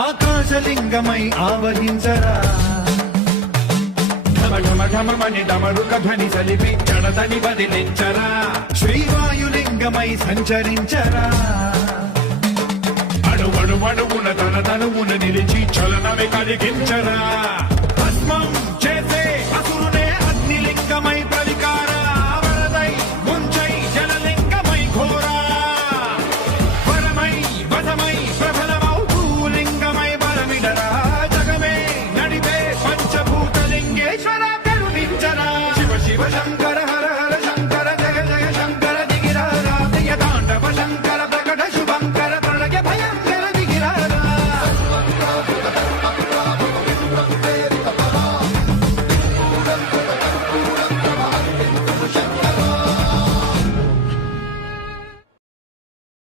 ఆకాశలింగమై ఆవహించరా ఘమఘమని డమరుక ధ్వని సలిపి జడదని బదిలించరా శ్రీవాయులింగమై సంచరించరా అణువణువున తన తనువున నిలిచి చలనమే కలిగించరా